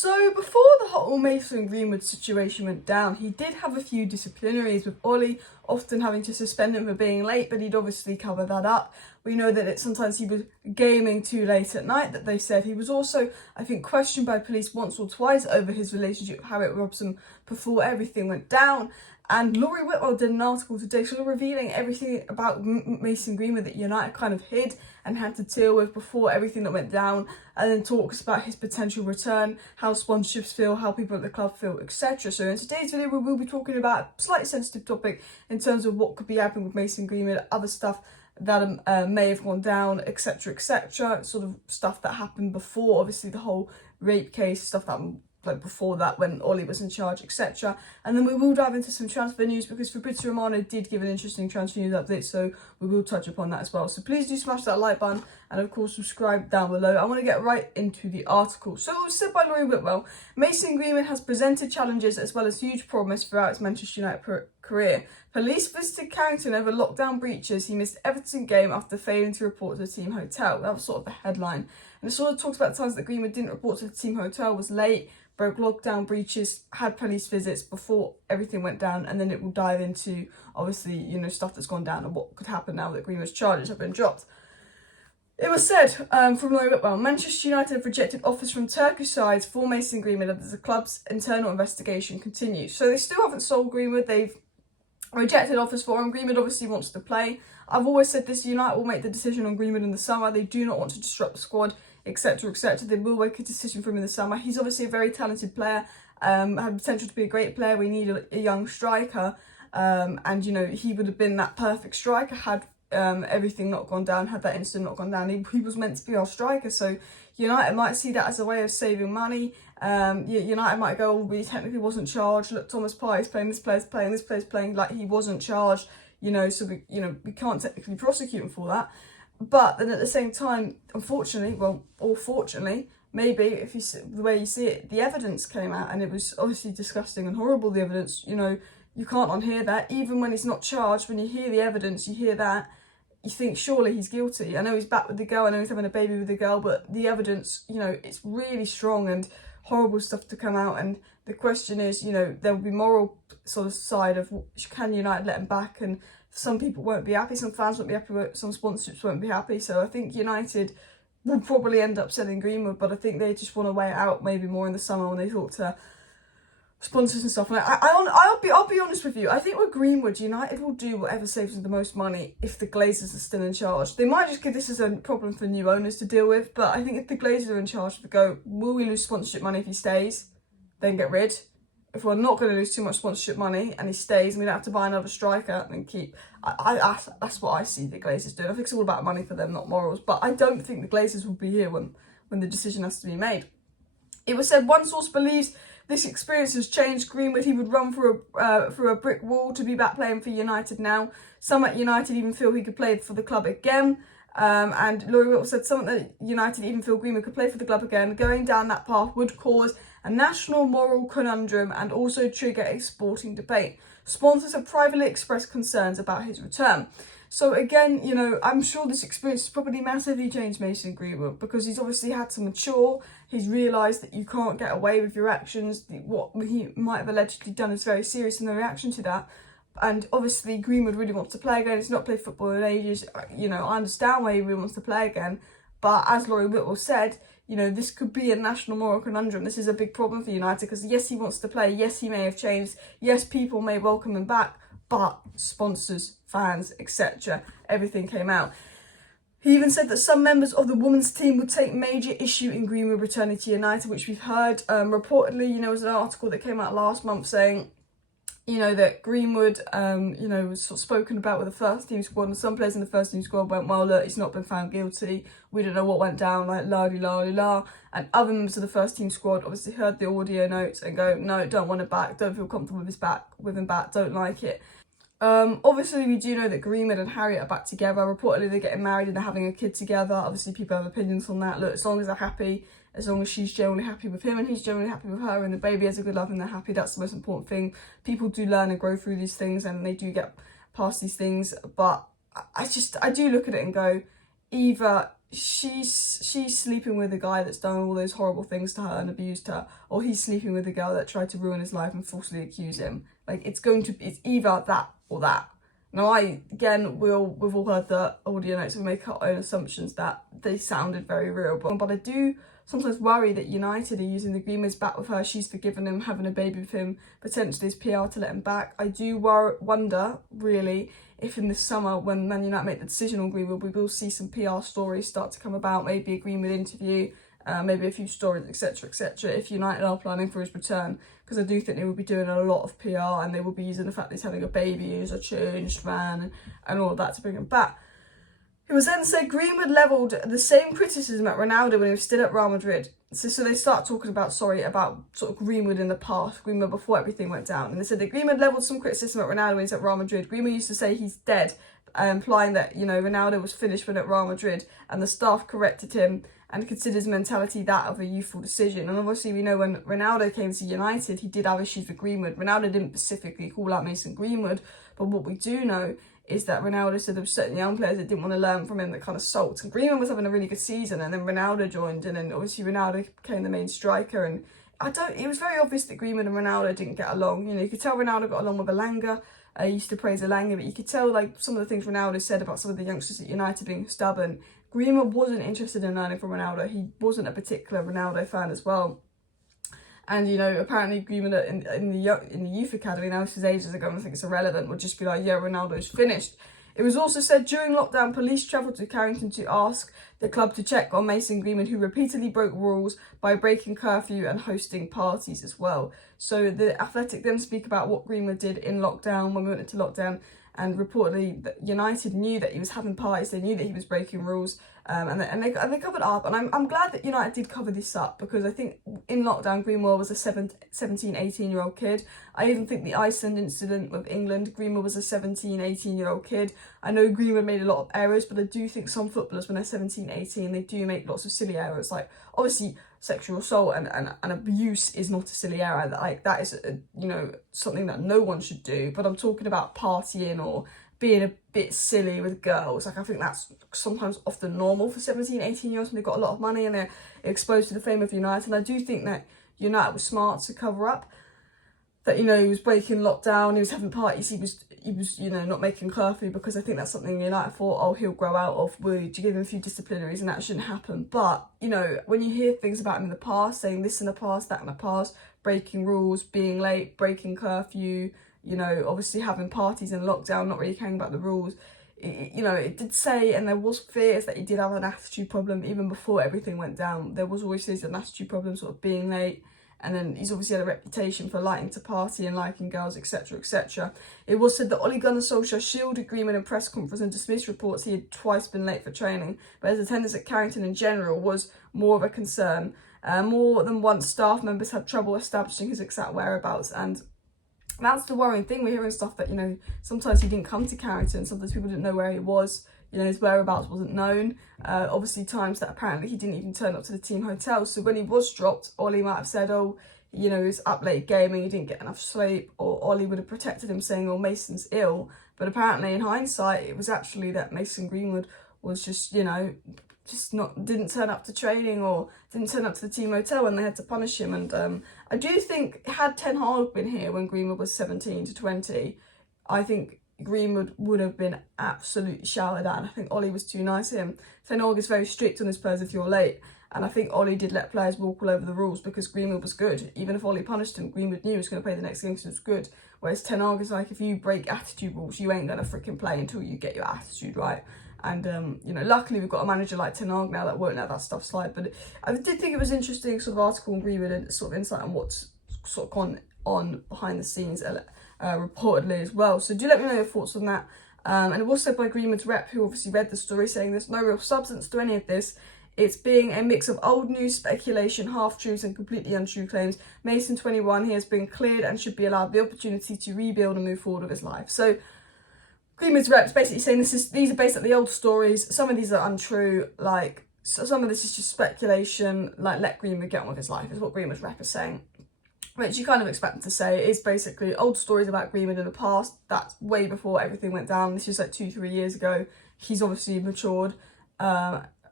So before the whole Mason Greenwood situation went down, he did have a few disciplinaries with Ollie, often having to suspend him for being late, but he'd obviously cover that up. We know that sometimes he was gaming too late at night, that they said. He was also, I think, questioned by police once or twice over his relationship with Harriet Robson before everything went down. And Laurie Whitwell did an article today sort of revealing everything about Mason Greenwood that United kind of hid and had to deal with before everything that went down, and then talks about his potential return, how sponsorships feel, how people at the club feel, etc. So in today's video, we will be talking about a slightly sensitive topic in terms of what could be happening with Mason Greenwood, other stuff that may have gone down, etc., etc. Sort of stuff that happened before, obviously the whole rape case, stuff that like before that when Ollie was in charge, etc. And then we will dive into some transfer news because Fabrizio Romano did give an interesting transfer news update, so we will touch upon that as well. So please do smash that like button and of course subscribe down below. I want to get right into the article. So it was said by Laurie Whitwell, Mason Greenwood has presented challenges as well as huge promise throughout his Manchester United career. Police visited Carrington over lockdown breaches. He missed Everton game after failing to report to the team hotel. That was sort of the headline. And it sort of talks about times that Greenwood didn't report to the team hotel, was late, broke lockdown breaches, had police visits before everything went down, and then it will dive into, obviously, you know, stuff that's gone down and what could happen now that Greenwood's charges have been dropped. It was said from Laurie Whitwell, Manchester United have rejected offers from Turkish sides for Mason Greenwood as the club's internal investigation continues. So they still haven't sold Greenwood, they've rejected offers for him. Greenwood obviously wants to play. I've always said this, United will make the decision on Greenwood in the summer. They do not want to disrupt the squad, etc., etc. They will make a decision for him in the summer. He's obviously a very talented player, had potential to be a great player. We need a young striker, and you know, he would have been that perfect striker had everything not gone down, had that incident not gone down. He was meant to be our striker, so United might see that as a way of saving money. United might go, oh, he technically wasn't charged. Look, Thomas Partey's playing, this player's playing, this player's playing, like he wasn't charged, you know, so we can't technically prosecute him for that. But then at the same time, unfortunately, well, or fortunately, maybe if you see, the way you see it, the evidence came out and it was obviously disgusting and horrible, the evidence, you know, you can't unhear that. Even when he's not charged, when you hear the evidence, you hear that, you think surely he's guilty. I know he's back with the girl, I know he's having a baby with the girl, but the evidence, you know, it's really strong and horrible stuff to come out. And the question is, you know, there will be moral sort of side of, can United let him back? And some people won't be happy, some fans won't be happy, some sponsorships won't be happy. So I think United will probably end up selling Greenwood, but I think they just want to weigh it out maybe more in the summer when they talk to sponsors and stuff. And I'll be honest with you, I think with Greenwood, United will do whatever saves them the most money if the Glazers are still in charge. They might just give this as a problem for new owners to deal with, but I think if the Glazers are in charge, they go, will we lose sponsorship money if he stays? Then get rid. If we're not going to lose too much sponsorship money and he stays and we don't have to buy another striker and keep... that's what I see the Glazers doing. I think it's all about money for them, not morals. But I don't think the Glazers will be here when the decision has to be made. It was said one source believes this experience has changed Greenwood. He would run through a brick wall to be back playing for United now. Some at United even feel he could play for the club again. And Laurie Whitwell said something that United even feel Greenwood could play for the club again. Going down that path would cause a national moral conundrum and also trigger a sporting debate. Sponsors have privately expressed concerns about his return. So again, you know, I'm sure this experience has probably massively changed Mason Greenwood because he's obviously had to mature. He's realised that you can't get away with your actions. What he might have allegedly done is very serious in the reaction to that. And obviously Greenwood really wants to play again. He's not played football in ages. You know, I understand why he really wants to play again. But as Laurie Whitwell said, you know, this could be a national moral conundrum. This is a big problem for United because yes, he wants to play. Yes, he may have changed. Yes, people may welcome him back. But sponsors, fans, etc., everything came out. He even said that some members of the women's team would take major issue in Greenwood returning to United, which we've heard. Reportedly, you know, there was an article that came out last month saying, you know, that Greenwood, you know, was sort of spoken about with the first team squad, and some players in the first team squad went, well, look, he's not been found guilty. We don't know what went down, like, la-di-la-di-la. And other members of the first team squad obviously heard the audio notes and go, no, don't want it back, don't feel comfortable with him back, don't like it. Obviously, we do know that Greenwood and Harriet are back together. Reportedly, they're getting married and they're having a kid together. Obviously, people have opinions on that. Look, as long as they're happy, as long as she's generally happy with him and he's generally happy with her and the baby has a good life and they're happy, that's the most important thing. People do learn and grow through these things and they do get past these things. But I do look at it and go, either she's sleeping with a guy that's done all those horrible things to her and abused her, or he's sleeping with a girl that tried to ruin his life and falsely accuse him. Like, it's either that or that. Now, we've all heard the audio notes and make our own assumptions that they sounded very real, but I do sometimes worry that United are using the Greenwoods back with her. She's forgiven him, having a baby with him, potentially as PR to let him back. I do wonder, really, if in the summer, when Man United make the decision on Greenwood, we will see some PR stories start to come about, maybe a Greenwood interview, maybe a few stories, etc., etc., if United are planning for his return, because I do think they will be doing a lot of PR, and they will be using the fact that he's having a baby, he's a changed man, and all of that to bring him back. It was then said Greenwood levelled the same criticism at Ronaldo when he was still at Real Madrid. So they start talking about sort of Greenwood in the past, Greenwood before everything went down. And they said that Greenwood levelled some criticism at Ronaldo when he was at Real Madrid. Greenwood used to say he's dead, implying that, Ronaldo was finished when at Real Madrid, and the staff corrected him and considered his mentality that of a youthful decision. And obviously we know when Ronaldo came to United, he did have issues with Greenwood. Ronaldo didn't specifically call out Mason Greenwood, but what we do know is that Ronaldo said there were certain young players that didn't want to learn from him, that kind of sulked. And Greenwood was having a really good season, and then Ronaldo joined, and then obviously Ronaldo became the main striker. And it was very obvious that Greenwood and Ronaldo didn't get along. You could tell Ronaldo got along with Elanga. He used to praise Elanga, but you could tell, like, some of the things Ronaldo said about some of the youngsters at United being stubborn. Greenwood wasn't interested in learning from Ronaldo. He wasn't a particular Ronaldo fan as well. And, apparently Greenwood in the youth academy, now this is ages ago, and I think it's irrelevant, would just be like, yeah, Ronaldo's finished. It was also said during lockdown, police travelled to Carrington to ask the club to check on Mason Greenwood, who repeatedly broke rules by breaking curfew and hosting parties as well. So the Athletic then speak about what Greenwood did in lockdown, when we went into lockdown, and reportedly that United knew that he was having parties, they knew that he was breaking rules, and they covered up. And I'm glad that United did cover this up, because I think in lockdown Greenwood was a 17, 18-year-old kid. I even think the Iceland incident with England, Greenwood was a 17, 18-year-old kid. I know Greenwood made a lot of errors, but I do think some footballers, when they're 17, 18, they do make lots of silly errors. Like, obviously sexual assault and abuse is not a silly error. Like, that is something that no one should do. But I'm talking about partying or being a bit silly with girls. Like, I think that's sometimes often normal for 17, 18-year-olds when they've got a lot of money and they're exposed to the fame of United. And I do think that United was smart to cover up that, he was breaking lockdown, he was having parties, he was not making curfew, because I think that's something United thought, oh, he'll grow out of, would you give him a few disciplinaries, and that shouldn't happen. But, when you hear things about him in the past, saying this in the past, that in the past, breaking rules, being late, breaking curfew, obviously having parties in lockdown, not really caring about the rules, it did say, and there was fears that he did have an attitude problem even before everything went down. There was always an attitude problem, sort of being late. And then he's obviously had a reputation for liking to party and liking girls, etc., etc. It was said that Gunnar Solskjaer shielded Greenwood in press conference and dismissed reports he had twice been late for training, but his attendance at Carrington in general was more of a concern. More than once, staff members had trouble establishing his exact whereabouts, and that's the worrying thing. We're hearing stuff that, sometimes he didn't come to Carrington, sometimes people didn't know where he was. His whereabouts wasn't known. Obviously, times that apparently he didn't even turn up to the team hotel. So when he was dropped, Ollie might have said, oh, he was up late gaming, he didn't get enough sleep. Or Ollie would have protected him, saying, oh, Mason's ill. But apparently, in hindsight, it was actually that Mason Greenwood was just didn't turn up to training or didn't turn up to the team hotel, and they had to punish him. And I do think, had Ten Hag been here when Greenwood was 17 to 20, I think Greenwood would have been absolutely shouted at, and I think Ollie was too nice to him. Ten Hag is very strict on his players if you're late, and I think Ollie did let players walk all over the rules because Greenwood was good. Even if Ollie punished him, Greenwood knew he was going to play the next game because he was good. Whereas Ten Hag is like, if you break attitude rules, you ain't going to freaking play until you get your attitude right. And, luckily we've got a manager like Ten Hag now that won't let that stuff slide. But I did think it was interesting, sort of article on Greenwood and sort of insight on what's sort of gone on behind the scenes, reportedly as well. So do let me know your thoughts on that. And it was said by Greenwood's rep, who obviously read the story, saying there's no real substance to any of this. It's being a mix of old news, speculation, half-truths and completely untrue claims. Mason, 21, he has been cleared and should be allowed the opportunity to rebuild and move forward with his life. So Greenwood's rep's basically saying these are basically old stories. Some of these are untrue. Like, so some of this is just speculation. Like, let Greenwood get on with his life is what Greenwood's rep is saying. Which you kind of expect them to say. It's basically old stories about Greenwood in the past. That's way before everything went down. This is like 2-3 years ago. He's obviously matured.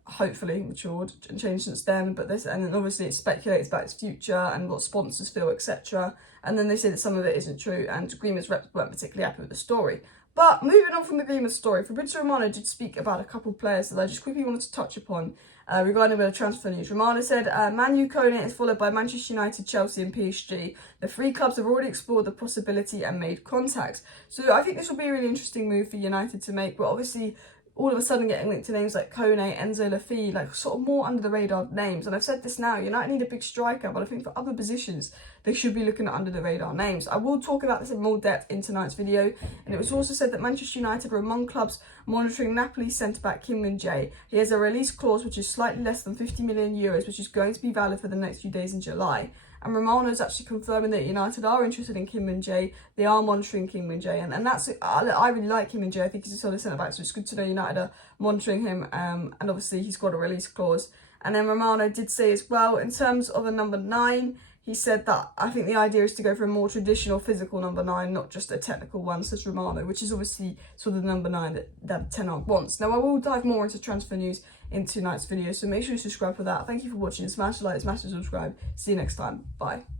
hopefully matured and changed since then, but this, and then obviously it speculates about its future and what sponsors feel, etc. And then they say that some of it isn't true, and Greenwood's reps weren't particularly happy with the story. But moving on from the Greenwood story, Fabrizio Romano did speak about a couple of players that I just quickly wanted to touch upon regarding a bit of transfer news. Romano said, Man U Kone is followed by Manchester United, Chelsea and PSG. The three clubs have already explored the possibility and made contacts. So I think this will be a really interesting move for United to make, but obviously all of a sudden getting linked to names like Kone, Enzo Laffi, like sort of more under the radar names. And I've said this now, United need a big striker, but I think for other positions, they should be looking at under the radar names. I will talk about this in more depth in tonight's video. And it was also said that Manchester United are among clubs monitoring Napoli centre-back Kim Min-jae. He has a release clause which is slightly less than 50 million euros, which is going to be valid for the next few days in July. And Romano is actually confirming that United are interested in Kim Min-jae. They are monitoring Kim Min-jae, and that's, I really like Kim Min-jae. I think he's a solid centre-back, so it's good to know United are monitoring him, and obviously he's got a release clause. And then Romano did say as well, in terms of a number 9, he said that I think the idea is to go for a more traditional physical number 9, not just a technical one, says Romano, which is obviously sort of the number 9 that Ten Hag wants. Now, I will dive more into transfer news in tonight's video, so make sure you subscribe for that. Thank you for watching. Smash the like, smash the subscribe. See you next time. Bye.